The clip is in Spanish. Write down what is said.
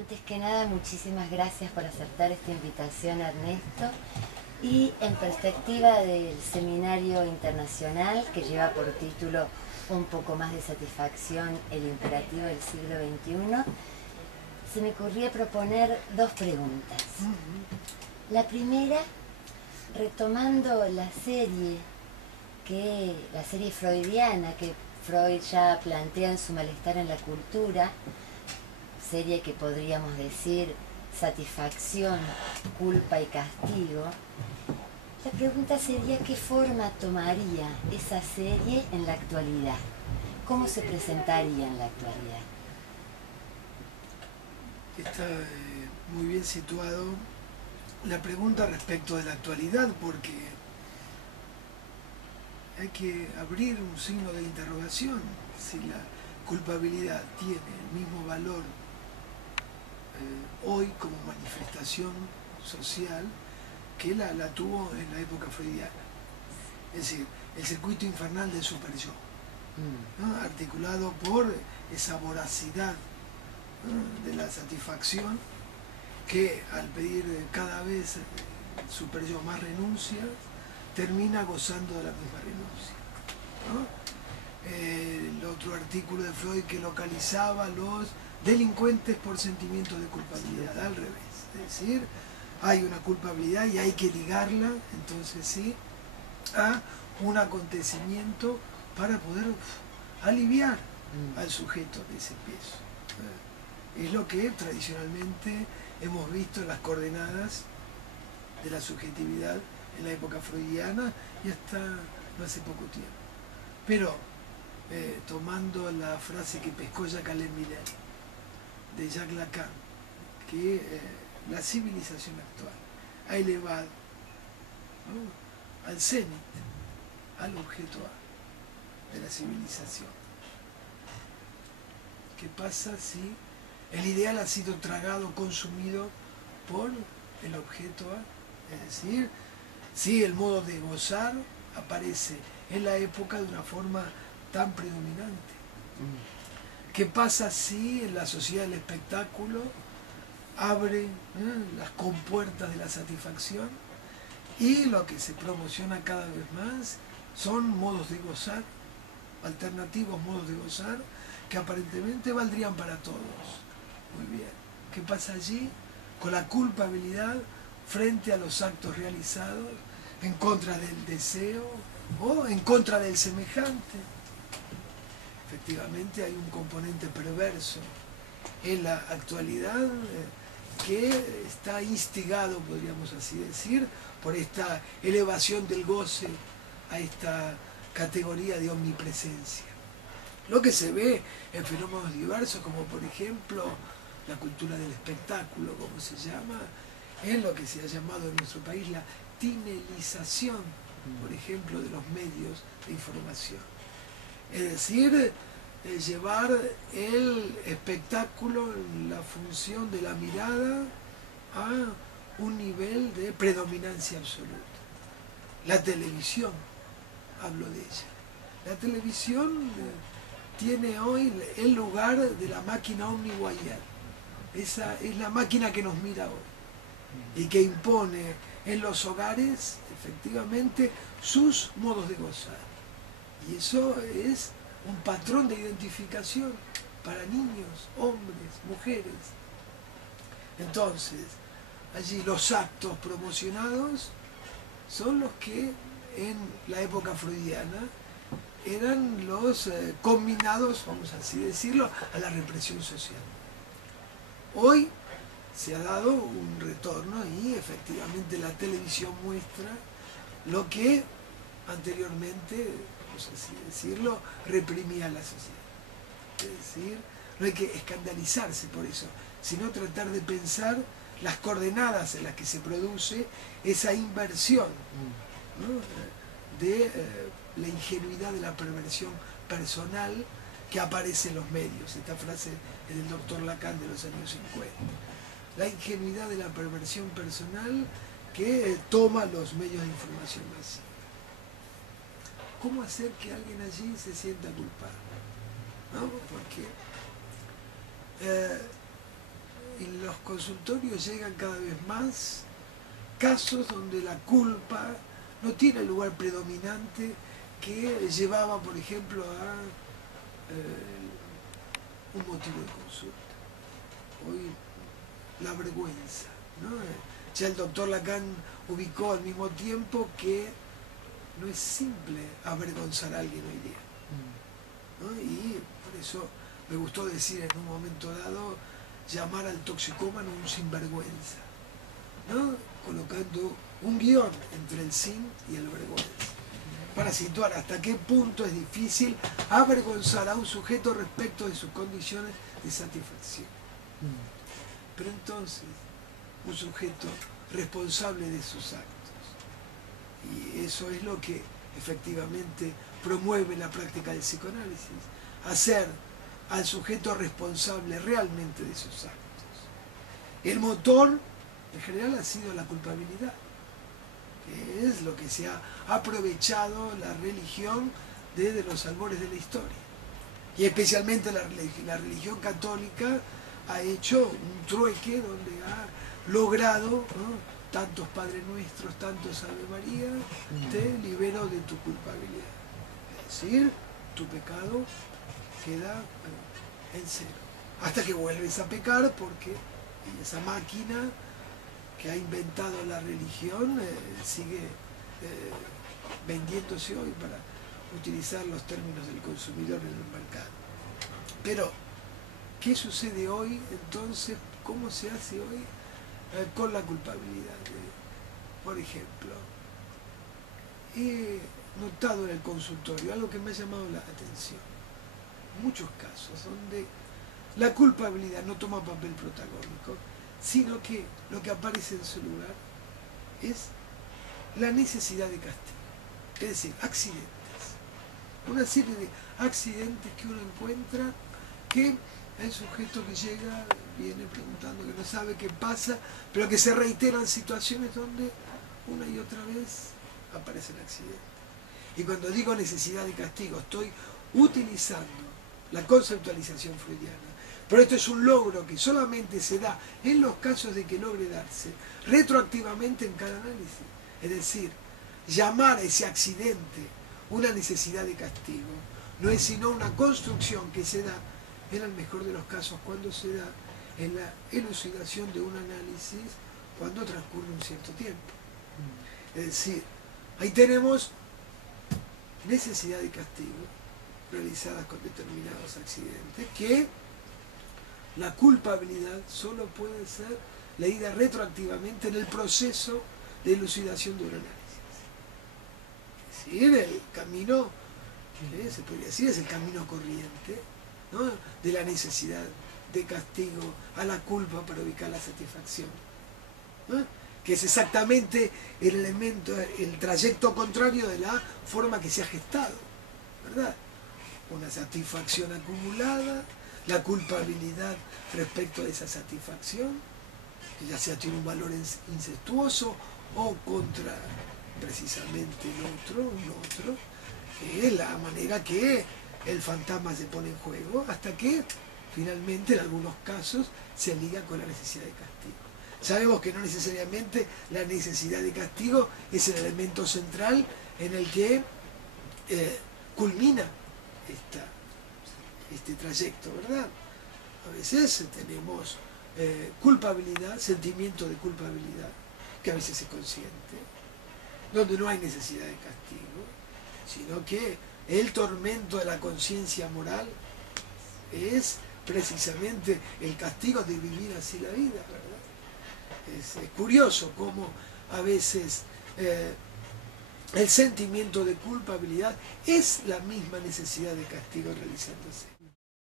Antes que nada, muchísimas gracias por aceptar esta invitación, Ernesto. Y en perspectiva del seminario internacional que lleva por título Un poco más de satisfacción, el imperativo del siglo XXI, se me ocurría proponer dos preguntas. La primera, retomando la serie freudiana que Freud ya plantea en su Malestar en la cultura, serie que podríamos decir satisfacción, culpa y castigo. La pregunta sería qué forma tomaría esa serie en la actualidad, cómo se presentaría en la actualidad. Está muy bien situado la pregunta respecto de la actualidad, porque hay que abrir un signo de interrogación si la culpabilidad tiene el mismo valor hoy como manifestación social que la tuvo en la época freudiana. Es decir, el circuito infernal del super-yo, ¿no? Articulado por esa voracidad, ¿no?, de la satisfacción, que al pedir cada vez super-yo más renuncias, termina gozando de la misma renuncia, ¿no? El otro artículo de Freud que localizaba los delincuentes por sentimientos de culpabilidad, al revés. Es decir, hay una culpabilidad y hay que ligarla, entonces sí, a un acontecimiento para poder aliviar al sujeto de ese peso. Es lo que tradicionalmente hemos visto en las coordenadas de la subjetividad en la época freudiana y hasta no hace poco tiempo. Pero tomando la frase que pescó Jacques Alain Miller de Jacques Lacan, que la civilización actual ha elevado, ¿no?, al cenit, al objeto A de la civilización. ¿Qué pasa si el ideal ha sido tragado, consumido por el objeto A? Es decir, si el modo de gozar aparece en la época de una forma tan predominante. ¿Qué pasa si en la sociedad del espectáculo abre las compuertas de la satisfacción y lo que se promociona cada vez más son modos de gozar, alternativos modos de gozar, que aparentemente valdrían para todos? Muy bien. ¿Qué pasa allí con la culpabilidad frente a los actos realizados en contra del deseo o en contra del semejante? Efectivamente hay un componente perverso en la actualidad que está instigado, podríamos así decir, por esta elevación del goce a esta categoría de omnipresencia. Lo que se ve en fenómenos diversos, como por ejemplo la cultura del espectáculo, como se llama, en lo que se ha llamado en nuestro país la tinelización, por ejemplo, de los medios de información. Es decir, llevar el espectáculo, la función de la mirada, a un nivel de predominancia absoluta. La televisión, hablo de ella. La televisión tiene hoy el lugar de la máquina omniguayal. Esa es la máquina que nos mira hoy y que impone en los hogares, efectivamente, sus modos de gozar. Y eso es un patrón de identificación para niños, hombres, mujeres. Entonces, allí los actos promocionados son los que en la época freudiana eran los combinados, vamos así decirlo, a la represión social. Hoy se ha dado un retorno y efectivamente la televisión muestra lo que anteriormente, vamos así decirlo, reprimía a la sociedad. Es decir, no hay que escandalizarse por eso, sino tratar de pensar las coordenadas en las que se produce esa inversión, ¿no?, de la ingenuidad de la perversión personal que aparece en los medios. Esta frase es del doctor Lacan de los años 50. La ingenuidad de la perversión personal que toma los medios de información masiva. ¿Cómo hacer que alguien allí se sienta culpable? ¿No? Porque los consultorios llegan cada vez más casos donde la culpa no tiene el lugar predominante que llevaba, por ejemplo, a un motivo de consulta. Hoy la vergüenza, ¿no? Ya el doctor Lacan ubicó al mismo tiempo que no es simple avergonzar a alguien hoy día, ¿no? Y por eso me gustó decir en un momento dado, llamar al toxicómano un sinvergüenza, ¿no? Colocando un guión entre el sin y el vergüenza, para situar hasta qué punto es difícil avergonzar a un sujeto respecto de sus condiciones de satisfacción. Pero entonces, un sujeto responsable de sus actos, y eso es lo que efectivamente promueve la práctica del psicoanálisis, hacer al sujeto responsable realmente de sus actos. El motor, en general, ha sido la culpabilidad, que es lo que se ha aprovechado la religión desde los albores de la historia. Y especialmente la religión católica ha hecho un trueque donde ha logrado, ¿no?, tantos Padre Nuestros, tantos Ave María, te libero de tu culpabilidad. Es decir, tu pecado queda en cero. Hasta que vuelves a pecar, porque esa máquina que ha inventado la religión sigue vendiéndose hoy, para utilizar los términos del consumidor en el mercado. Pero, ¿qué sucede hoy entonces? ¿Cómo se hace hoy con la culpabilidad? Por ejemplo, he notado en el consultorio algo que me ha llamado la atención. Muchos casos donde la culpabilidad no toma papel protagónico, sino que lo que aparece en su lugar es la necesidad de castigo. Es decir, accidentes. Una serie de accidentes que uno encuentra, que el sujeto que llega viene preguntando, que no sabe qué pasa, pero que se reiteran situaciones donde una y otra vez aparecen accidentes. Y cuando digo necesidad de castigo, estoy utilizando la conceptualización freudiana. Pero esto es un logro que solamente se da en los casos de que logre darse retroactivamente en cada análisis. Es decir, llamar a ese accidente una necesidad de castigo no es sino una construcción que se da, en el mejor de los casos, cuando se da en la elucidación de un análisis cuando transcurre un cierto tiempo. Es decir, ahí tenemos necesidad de castigo realizadas con determinados accidentes, que la culpabilidad solo puede ser leída retroactivamente en el proceso de elucidación de un análisis. Es decir, el camino, se podría decir, es el camino corriente, ¿no?, de la necesidad de castigo a la culpa para ubicar la satisfacción, ¿no?, que es exactamente el elemento, el trayecto contrario de la forma que se ha gestado, ¿verdad? Una satisfacción acumulada, la culpabilidad respecto a esa satisfacción, que ya sea tiene un valor incestuoso o contra precisamente el otro, que es la manera que el fantasma se pone en juego, hasta que finalmente en algunos casos se liga con la necesidad de castigo. Sabemos que no necesariamente la necesidad de castigo es el elemento central en el que culmina este trayecto, ¿verdad? A veces tenemos culpabilidad, sentimiento de culpabilidad, que a veces es consciente, donde no hay necesidad de castigo, sino que el tormento de la conciencia moral es precisamente el castigo de vivir así la vida, ¿verdad? Es curioso cómo a veces el sentimiento de culpabilidad es la misma necesidad de castigo realizándose.